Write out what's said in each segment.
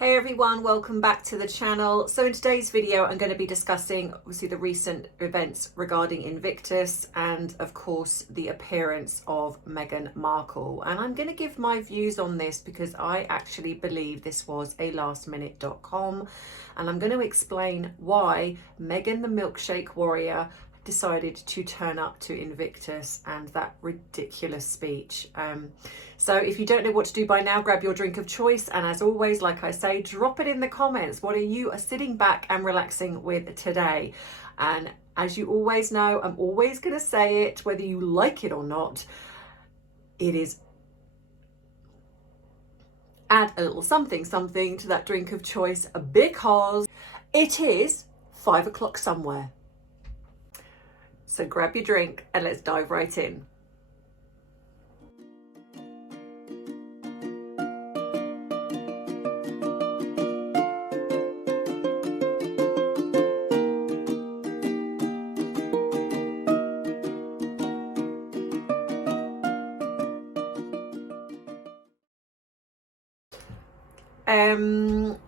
Hey everyone, welcome back to the channel. So in today's video, I'm going to be discussing obviously the recent events regarding Invictus and of course the appearance of Meghan Markle. And I'm going to give my views on this because I actually believe this was a lastminute.com, and I'm going to explain why Meghan the milkshake warrior decided to turn up to Invictus and that ridiculous speech. So if you don't know what to do by now, grab your drink of choice, and as always, like I say, drop it in the comments. What are you sitting back and relaxing with today? And as you always know, I'm always going to say it, whether you like it or not, it is add a little something to that drink of choice because it is 5 o'clock somewhere. So grab your drink and let's dive right in.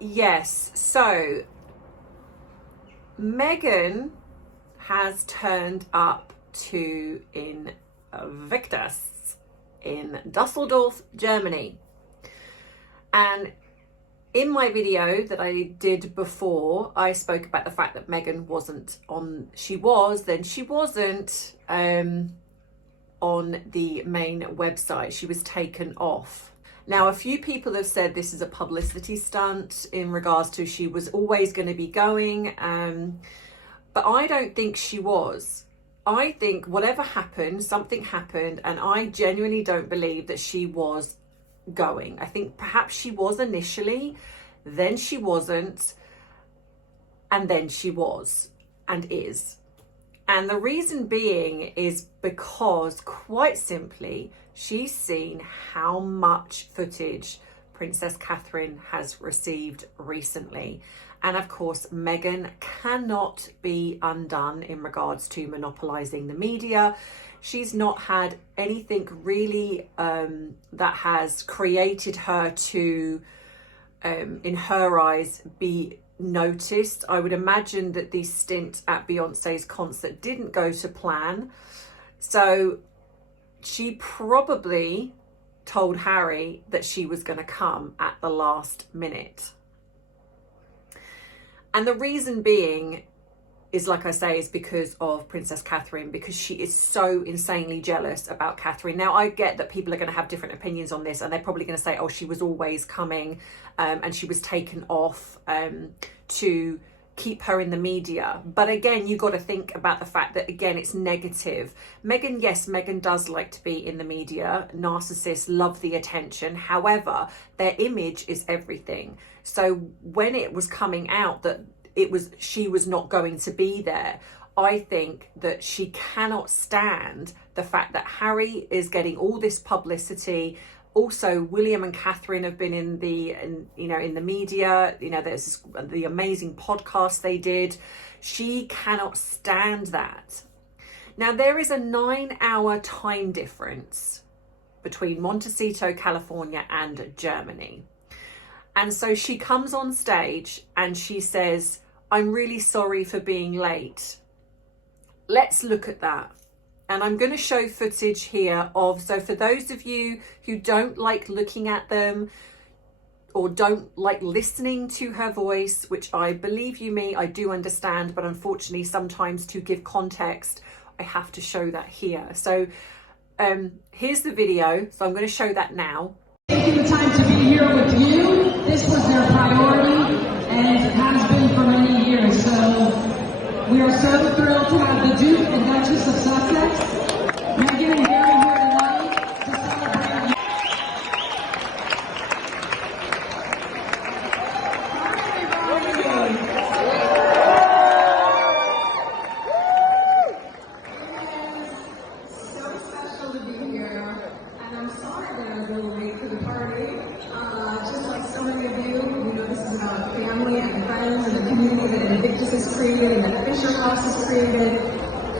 Yes, so Meghan has turned up to Invictus in Dusseldorf, Germany. And in my video that I did before, I spoke about the fact that Meghan wasn't on, she was, then she wasn't on the main website. She was taken off. Now, a few people have said this is a publicity stunt in regards to she was always going to be going. But I don't think she was. I think whatever happened, something happened, and I genuinely don't believe that she was going. I think perhaps she was initially, then she wasn't, and then she was and is. And the reason being is because, quite simply, she's seen how much footage Princess Catherine has received recently. And of course, Meghan cannot be undone in regards to monopolising the media. She's not had anything really that has created her to, in her eyes, be noticed. I would imagine that the stint at Beyonce's concert didn't go to plan. So she probably told Harry that she was going to come at the last minute. And the reason being is, like I say, is because of Princess Catherine, because she is so insanely jealous about Catherine. Now, I get that people are going to have different opinions on this, and they're probably going to say, oh, she was always coming and she was taken off to keep her in the media. But again, you got to think about the fact that, again, it's negative. Meghan, yes, Meghan does like to be in the media. Narcissists love the attention. However, their image is everything. So when it was coming out that she was not going to be there, I think that she cannot stand the fact that Harry is getting all this publicity. Also, William and Catherine have been in the media. You know, there's the amazing podcast they did. She cannot stand that. Now, there is a 9-hour time difference between Montecito, California, and Germany. And so she comes on stage and she says, "I'm really sorry for being late." Let's look at that. And I'm going to show footage here of, so for those of you who don't like looking at them or don't like listening to her voice, which I believe you me, I do understand, but unfortunately sometimes to give context, I have to show that here. So here's the video. So I'm going to show that now. Taking the time to be here with you, this was their priority and has been for many years. So we are so thrilled to have the Duke and Duchess of Sussex, Meghan and Harry, here tonight to celebrate you. It is so special to be here, and I'm sorry that I was a little late to the party. Just like so many of you, this is about family and friends and the community that Invictus has created and that Fisher House has created.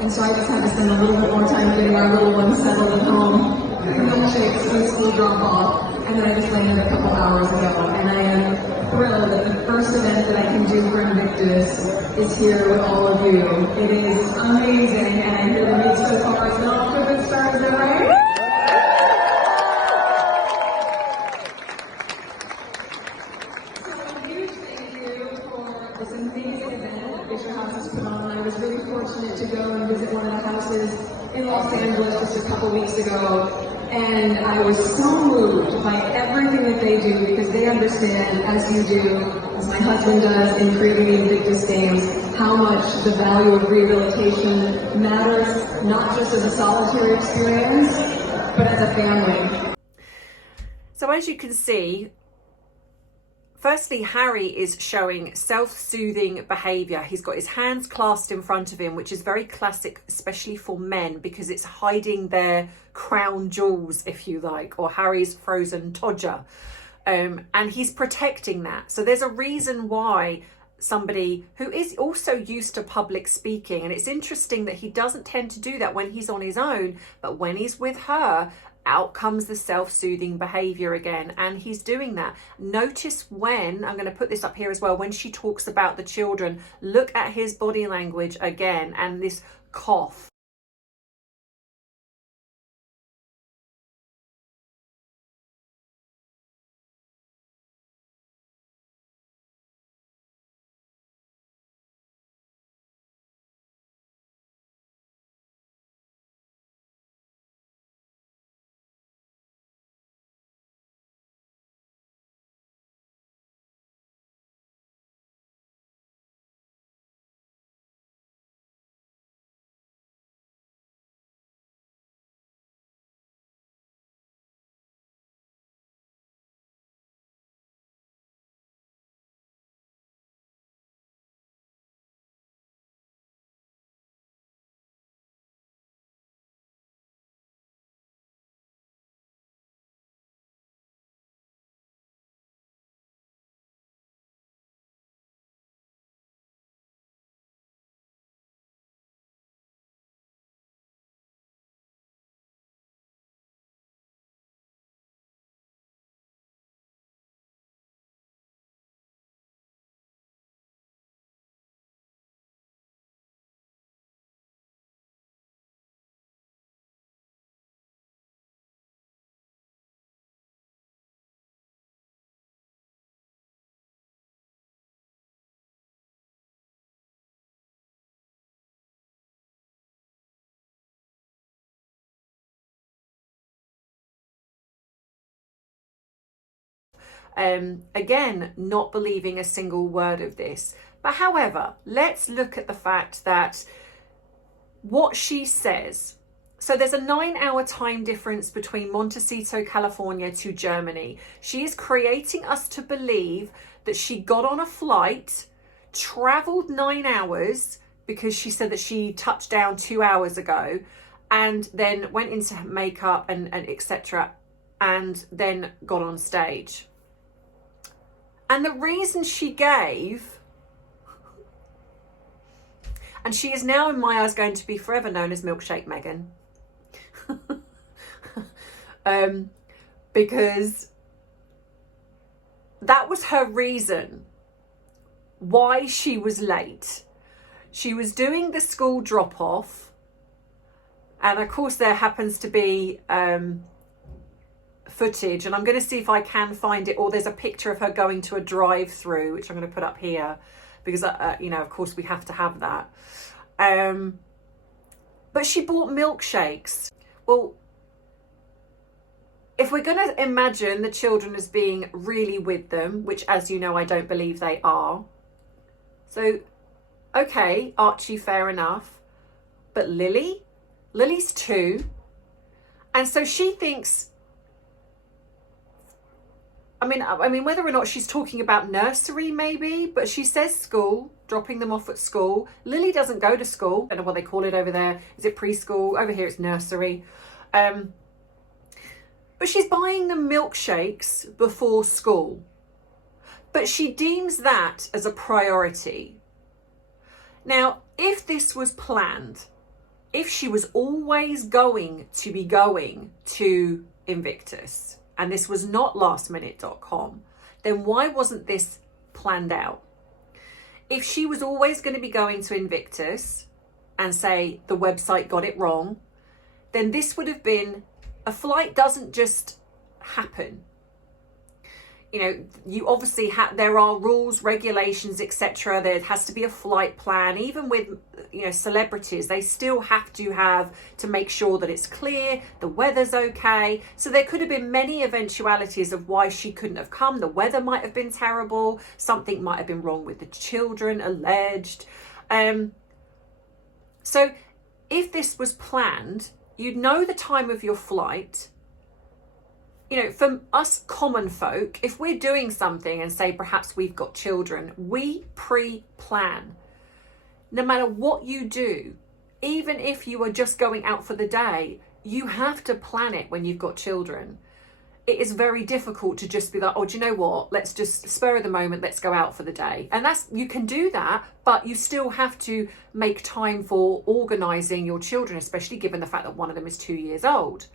And so I just had to spend a little bit more time getting our little one settled at home. milkshakes for the school drop-off, and then I just landed a couple hours ago, and I am thrilled that the first event that I can do for Invictus is here with all of you. It is amazing, and I hear the news so far is not off to a good start, is that right? This amazing event that Fisher House has put on. I was really fortunate to go and visit one of the houses in Los Angeles just a couple weeks ago, and I was so moved by everything that they do because they understand, as you do, as my husband does in creating the Invictus Games, how much the value of rehabilitation matters, not just as a solitary experience, but as a family. So as you can see, firstly, Harry is showing self-soothing behaviour. He's got his hands clasped in front of him, which is very classic, especially for men, because it's hiding their crown jewels, if you like, or Harry's frozen todger. And he's protecting that. So there's a reason why somebody who is also used to public speaking, and it's interesting that he doesn't tend to do that when he's on his own, but when he's with her, out comes the self-soothing behavior again, and he's doing that. Notice when, I'm going to put this up here as well, when she talks about the children, look at his body language again, and this cough. Again, not believing a single word of this. But however, let's look at the fact that what she says. So there's a 9-hour time difference between Montecito, California to Germany. She is creating us to believe that she got on a flight, traveled 9 hours, because she said that she touched down 2 hours ago, and then went into makeup and etc., and then got on stage. And the reason she gave, and she is now in my eyes going to be forever known as Milkshake Meghan, because that was her reason why she was late. She was doing the school drop-off, and of course there happens to be footage, and I'm going to see if I can find it, or there's a picture of her going to a drive-through, which I'm going to put up here, because you know, of course we have to have that. But she bought milkshakes. Well, if we're going to imagine the children as being really with them, which, as you know, I don't believe they are, so okay, Archie, fair enough, but Lily's 2, and so she thinks, I mean, whether or not she's talking about nursery, maybe, but she says school, dropping them off at school. Lily doesn't go to school. I don't know what they call it over there. Is it preschool? Over here it's nursery. But she's buying them milkshakes before school. But she deems that as a priority. Now, if this was planned, if she was always going to be going to Invictus, and this was not lastminute.com, then why wasn't this planned out? If she was always going to be going to Invictus and say the website got it wrong, then this would have been, a flight doesn't just happen. You know, you obviously have, there are rules, regulations, etc. There has to be a flight plan. Even with, you know, celebrities, they still have to make sure that it's clear, the weather's okay. So there could have been many eventualities of why she couldn't have come. The weather might have been terrible. Something might have been wrong with the children, alleged. So if this was planned, you'd know the time of your flight. You know, for us common folk, if we're doing something and say perhaps we've got children, we pre-plan. No matter what you do, even if you are just going out for the day, you have to plan it when you've got children. It is very difficult to just be like, oh, do you know what? Let's just spur of the moment, let's go out for the day. And that's, you can do that, but you still have to make time for organising your children, especially given the fact that one of them is 2 years old.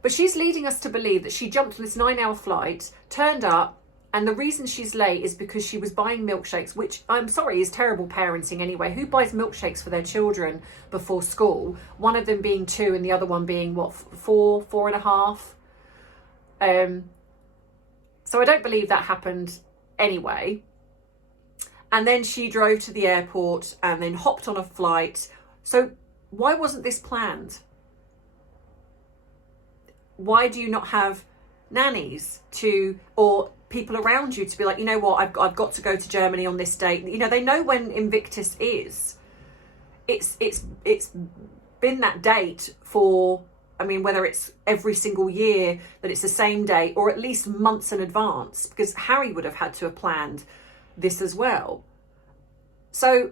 But she's leading us to believe that she jumped on this 9-hour flight, turned up, and the reason she's late is because she was buying milkshakes, which, I'm sorry, is terrible parenting anyway. Who buys milkshakes for their children before school? One of them being 2 and the other one being, what, 4.5? So I don't believe that happened anyway. And then she drove to the airport and then hopped on a flight. So why wasn't this planned? Why do you not have nannies to, or people around you to be like, you know what, I've got to go to Germany on this date. You know, they know when Invictus is. It's been that date for, I mean, whether it's every single year that it's the same day or at least months in advance, because Harry would have had to have planned this as well. So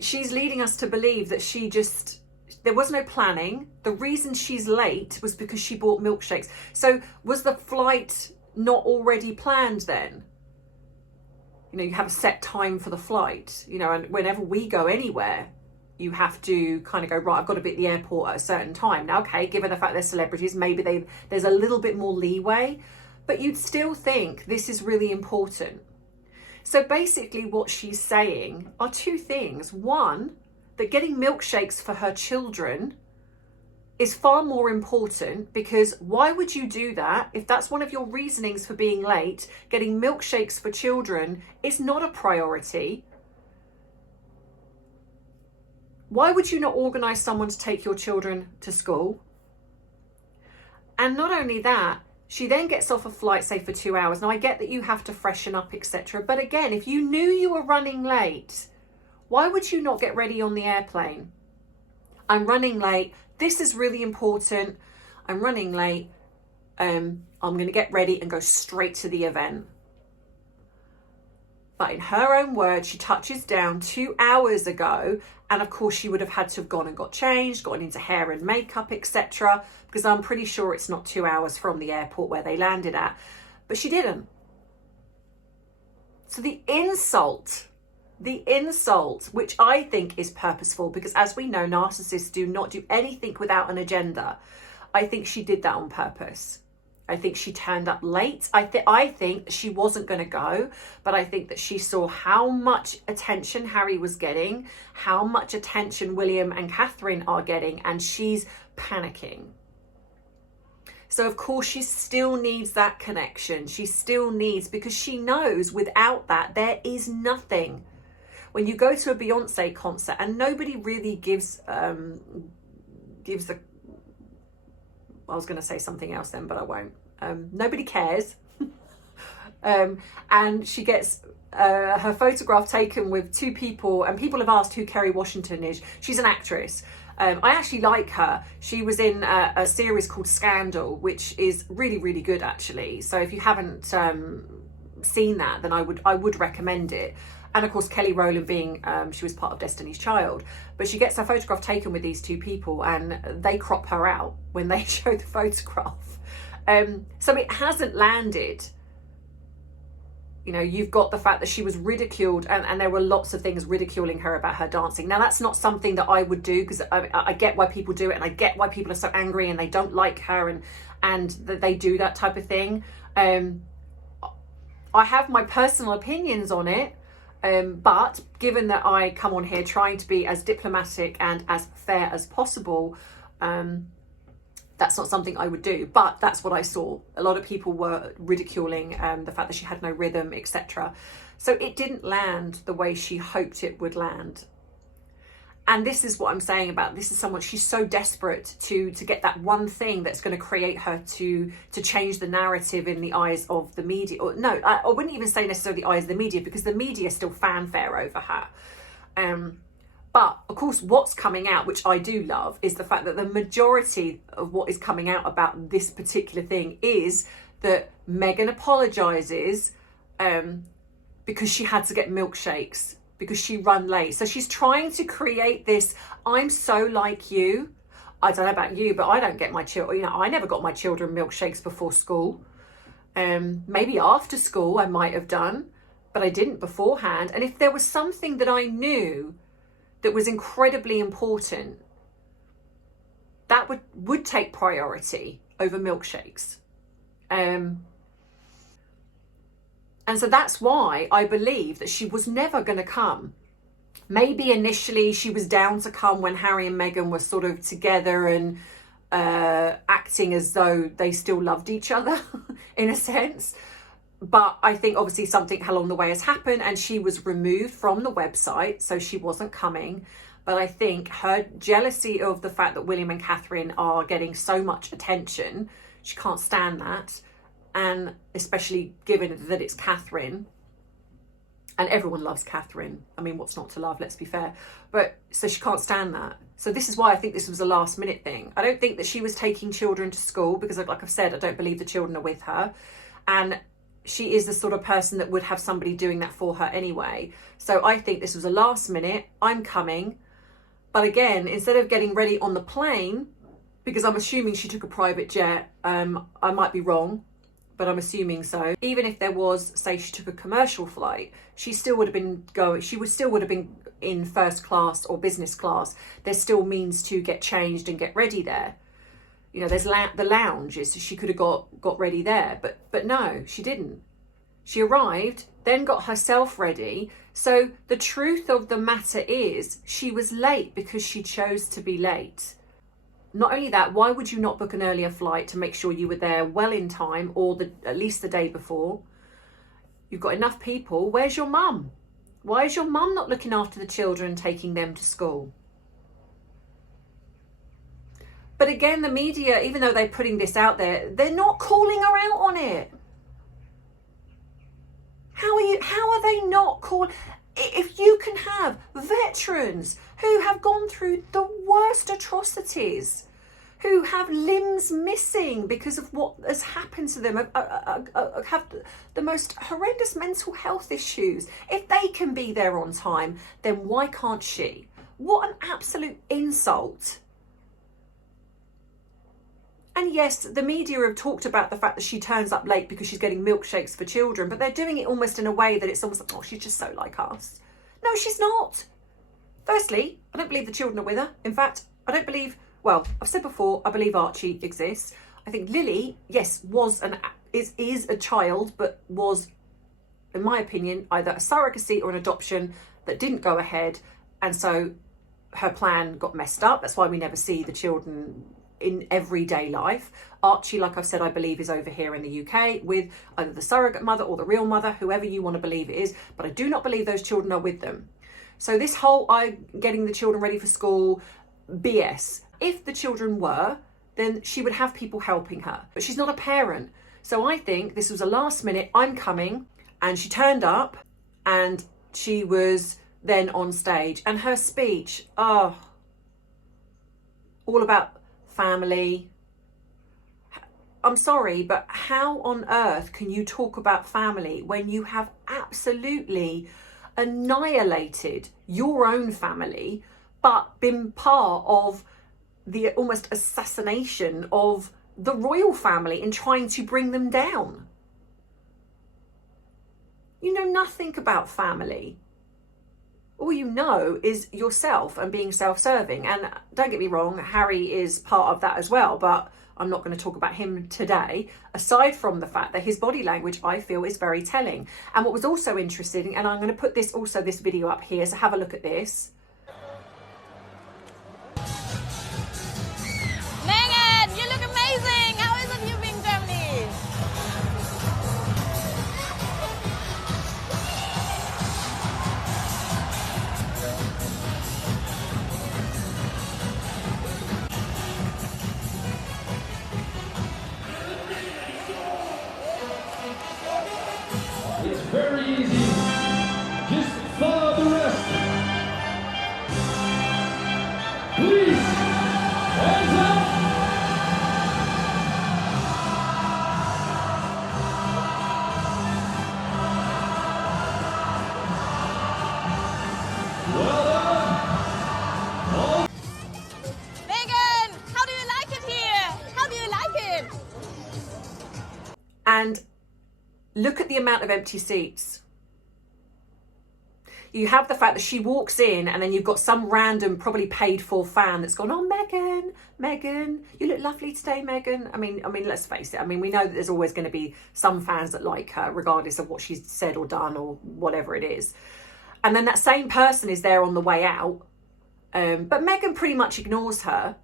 she's leading us to believe that there was no planning. The reason she's late was because she bought milkshakes. So was the flight not already planned then? You know, you have a set time for the flight, you know, and whenever we go anywhere, you have to kind of go, right, I've got to be at the airport at a certain time. Now, okay, given the fact they're celebrities, maybe there's a little bit more leeway, but you'd still think this is really important. So basically what she's saying are 2 things. One, that getting milkshakes for her children is far more important, because why would you do that if that's one of your reasonings for being late? Getting milkshakes for children is not a priority. Why would you not organise someone to take your children to school? And not only that, she then gets off a flight, say for 2 hours. Now I get that you have to freshen up, etc. But again, if you knew you were running late, why would you not get ready on the airplane? I'm running late. This is really important. I'm running late. I'm going to get ready and go straight to the event. But in her own words, she touches down 2 hours ago. And of course, she would have had to have gone and got changed, gotten into hair and makeup, etc. Because I'm pretty sure it's not 2 hours from the airport where they landed at. But she didn't. So the insult, which I think is purposeful, because as we know, narcissists do not do anything without an agenda. I think she did that on purpose. I think she turned up late. I think she wasn't going to go, but I think that she saw how much attention Harry was getting, how much attention William and Catherine are getting, and she's panicking. So of course she still needs that connection. She still needs, because she knows without that, there is nothing. When you go to a Beyonce concert and nobody really gives I was going to say something else then, but I won't. Nobody cares. And she gets her photograph taken with 2 people, and people have asked who Kerry Washington is. She's an actress. I actually like her. She was in a series called Scandal, which is really, really good actually. So if you haven't seen that, then I would recommend it. And of course, Kelly Rowland being, she was part of Destiny's Child. But she gets her photograph taken with these 2 people, and they crop her out when they show the photograph. So it hasn't landed. You know, you've got the fact that she was ridiculed, and there were lots of things ridiculing her about her dancing. Now, that's not something that I would do, because I get why people do it, and I get why people are so angry and they don't like her, and that they do that type of thing. I have my personal opinions on it, but given that I come on here trying to be as diplomatic and as fair as possible, that's not something I would do. But that's what I saw. A lot of people were ridiculing the fact that she had no rhythm, etc. So it didn't land the way she hoped it would land. And this is what I'm saying about, this is someone, she's so desperate to get that one thing that's going to create her to change the narrative in the eyes of the media. Or no, I wouldn't even say necessarily the eyes of the media, because the media is still fanfare over her. But of course, what's coming out, which I do love, is the fact that the majority of what is coming out about this particular thing is that Meghan apologises because she had to get milkshakes, because she run late. So she's trying to create this, I'm so like you. I don't know about you, but I don't get my children, you know, I never got my children milkshakes before school. Maybe after school I might have done, but I didn't beforehand. And if there was something that I knew that was incredibly important, that would take priority over milkshakes. And so that's why I believe that she was never going to come. Maybe initially she was down to come when Harry and Meghan were sort of together and acting as though they still loved each other in a sense. But I think obviously something along the way has happened, and she was removed from the website, so she wasn't coming. But I think her jealousy of the fact that William and Catherine are getting so much attention, she can't stand that. And especially given that it's Catherine, and everyone loves Catherine. I mean, what's not to love, let's be fair. But so she can't stand that. So this is why I think this was a last minute thing. I don't think that she was taking children to school, because like I've said, I don't believe the children are with her. And she is the sort of person that would have somebody doing that for her anyway. So I think this was a last minute, I'm coming. But again, instead of getting ready on the plane, because I'm assuming she took a private jet, I might be wrong, but I'm assuming so. Even if there was, say she took a commercial flight, she still would have been in first class or business class. There's still means to get changed and get ready there. You know, there's the lounges, so she could have got ready there, but no, she didn't. She arrived, then got herself ready. So the truth of the matter is, she was late because she chose to be late. Not only that, why would you not book an earlier flight to make sure you were there well in time, or at least the day before? You've got enough people. Where's your mum? Why is your mum not looking after the children, taking them to school? But again, the media, even though they're putting this out there, they're not calling her out on it. How are they not calling? If you can have veterans who have gone through the worst atrocities, who have limbs missing because of what has happened to them, have the most horrendous mental health issues, if they can be there on time, then why can't she? What an absolute insult. And yes, the media have talked about the fact that she turns up late because she's getting milkshakes for children, but they're doing it almost in a way that it's almost like, oh, she's just so like us. No, she's not. Firstly, I don't believe the children are with her. In fact, I don't believe, well, I've said before, I believe Archie exists. I think Lily, yes, is a child, but was, in my opinion, either a surrogacy or an adoption that didn't go ahead. And so her plan got messed up. That's why we never see the children in everyday life. Archie, like I've said, I believe is over here in the UK with either the surrogate mother or the real mother, whoever you want to believe it is, but I do not believe those children are with them. So this whole getting the children ready for school, BS. If the children were, then she would have people helping her, but she's not a parent. So I think this was a last minute, I'm coming, and she turned up and she was then on stage, and her speech, all about family. I'm sorry, but how on earth can you talk about family when you have absolutely annihilated your own family, but been part of the almost assassination of the royal family in trying to bring them down? You know nothing about family. All you know is yourself and being self-serving. And don't get me wrong, Harry is part of that as well, but I'm not going to talk about him today, aside from the fact that his body language, I feel, is very telling. And what was also interesting, and I'm going to put this video up here, so have a look at this. Meghan, you look amazing! How is it you being Germany? It's very easy. Just follow the rest. Please, hands up. Well done. Meghan, how do you like it here? How do you like it? And look at the amount of empty seats. You have the fact that she walks in and then you've got some random, probably paid for fan that's gone, oh, Meghan, you look lovely today, Meghan. I mean, let's face it. I mean, we know that there's always going to be some fans that like her, regardless of what she's said or done or whatever it is. And then that same person is there on the way out. But Meghan pretty much ignores her.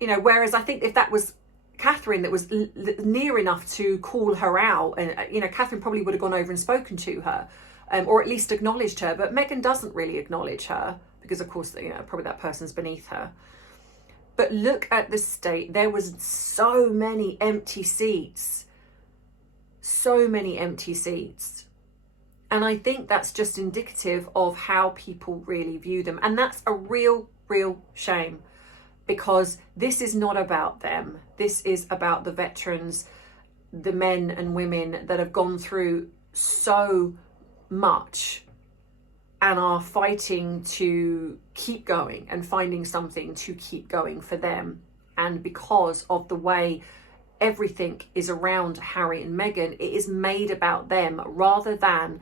You know, whereas I think if that was Catherine that was near enough to call her out, and you know, Catherine probably would have gone over and spoken to her, or at least acknowledged her. But Meghan doesn't really acknowledge her because, of course, you know, probably that person's beneath her. But look at the state. There was so many empty seats, and I think that's just indicative of how people really view them, and that's a real shame. Because this is not about them. This is about the veterans, the men and women that have gone through so much and are fighting to keep going and finding something to keep going for them. And because of the way everything is around Harry and Meghan, it is made about them rather than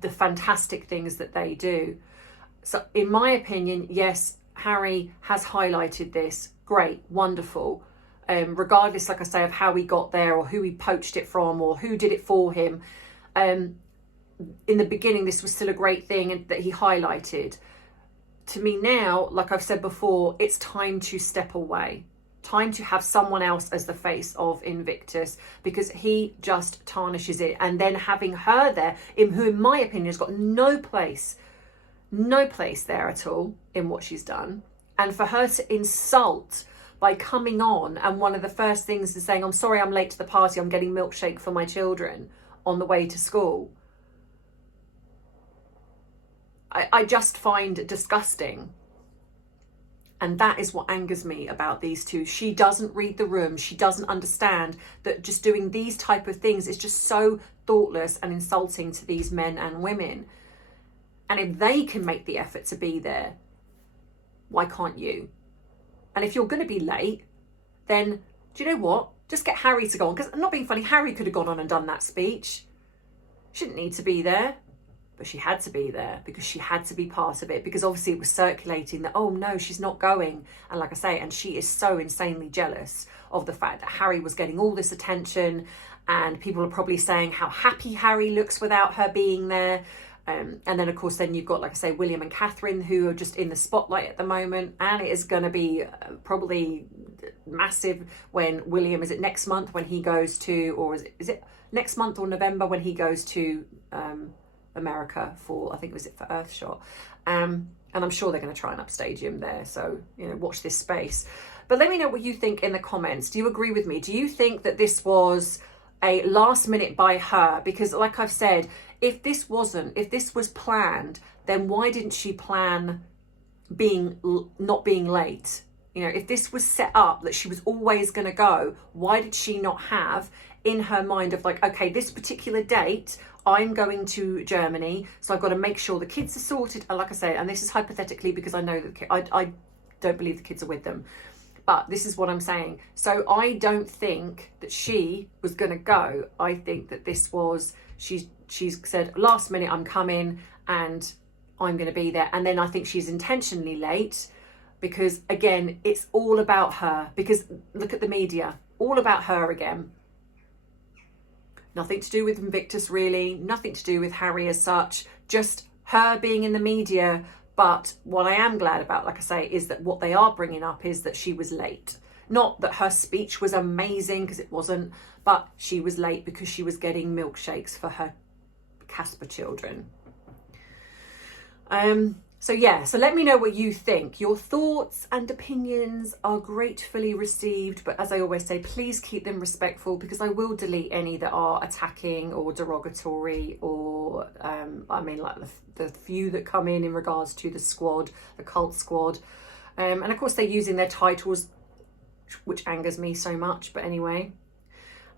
the fantastic things that they do. So in my opinion, yes, Harry has highlighted this. Great, wonderful. Regardless, like I say, of how he got there or who he poached it from or who did it for him. In the beginning, this was still a great thing that he highlighted. To me now, like I've said before, it's time to step away. Time to have someone else as the face of Invictus, because he just tarnishes it. And then having her there, who in my opinion has got no place there at all in what she's done, and for her to insult by coming on and one of the first things is saying, I'm sorry I'm late to the party, I'm getting milkshake for my children on the way to school, I just find disgusting. And that is what angers me about these two. She doesn't read the room. She doesn't understand that just doing these type of things is just so thoughtless and insulting to these men and women. And if they can make the effort to be there, why can't you? And if you're going to be late, then do you know what? Just get Harry to go on. Because I'm not being funny, Harry could have gone on and done that speech. She didn't need to be there. But she had to be there because she had to be part of it. Because obviously it was circulating that, oh no, she's not going. And like I say, and she is so insanely jealous of the fact that Harry was getting all this attention. And people are probably saying how happy Harry looks without her being there. And then, of course, then you've got, like I say, William and Catherine, who are just in the spotlight at the moment. And it is going to be probably massive when William, is it next month when he goes to, or is it next month or November when he goes to America for, I think, was it for Earthshot? And I'm sure they're going to try and upstage him there. So, you know, watch this space. But let me know what you think in the comments. Do you agree with me? Do you think that this was a last minute by her? Because like I've said, if this was planned, then why didn't she plan not being late? You know, if this was set up that she was always going to go, why did she not have in her mind of like, okay, this particular date, I'm going to Germany, so I've got to make sure the kids are sorted. And like I say, and this is hypothetically because I know that I don't believe the kids are with them. But this is what I'm saying. So I don't think that she was going to go. I think that this was, she's said, last minute, I'm coming and I'm going to be there. And then I think she's intentionally late because, again, it's all about her. Because look at the media, all about her again. Nothing to do with Invictus, really. Nothing to do with Harry as such. Just her being in the media. But what I am glad about, like I say, is that what they are bringing up is that she was late. Not that her speech was amazing, because it wasn't, but she was late because she was getting milkshakes for her Casper children. So yeah, so let me know what you think. Your thoughts and opinions are gratefully received, but as I always say, please keep them respectful, because I will delete any that are attacking or derogatory, or I mean, like the few that come in regards to the squad, the cult squad. And of course they're using their titles, which angers me so much, but anyway.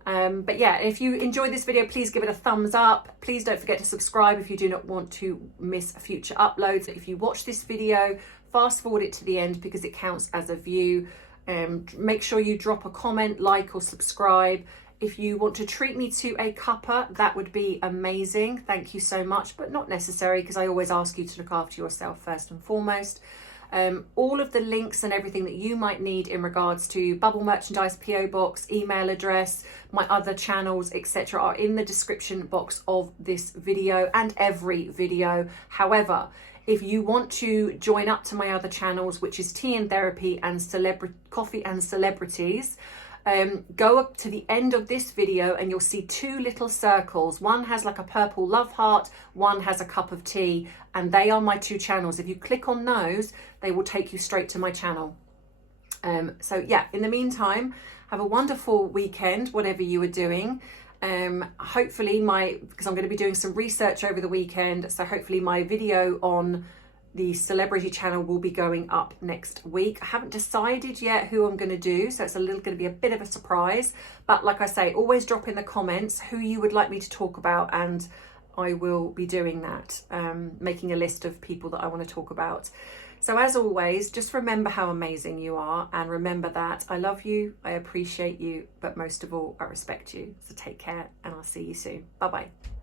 But yeah, if you enjoyed this video, please give it a thumbs up. Please don't forget to subscribe if you do not want to miss future uploads. If you watch this video, fast forward it to the end because it counts as a view. Make sure you drop a comment, like or subscribe. If you want to treat me to a cuppa, that would be amazing. Thank you so much, but not necessary, because I always ask you to look after yourself first and foremost. All of the links and everything that you might need in regards to bubble merchandise, PO box, email address, my other channels, etc. are in the description box of this video and every video. However, if you want to join up to my other channels, which is Tea and Therapy and Coffee and Celebrities, go up to the end of this video and you'll see two little circles. One has like a purple love heart, one has a cup of tea, and they are my two channels. If you click on those, they will take you straight to my channel. So yeah, in the meantime, have a wonderful weekend, whatever you are doing. Hopefully because I'm going to be doing some research over the weekend, so hopefully my video on the celebrity channel will be going up next week. I haven't decided yet who I'm going to do, so it's going to be a bit of a surprise. But like I say, always drop in the comments who you would like me to talk about, and I will be doing that, making a list of people that I want to talk about. So as always, just remember how amazing you are, and remember that I love you, I appreciate you, but most of all, I respect you. So take care, and I'll see you soon. Bye-bye.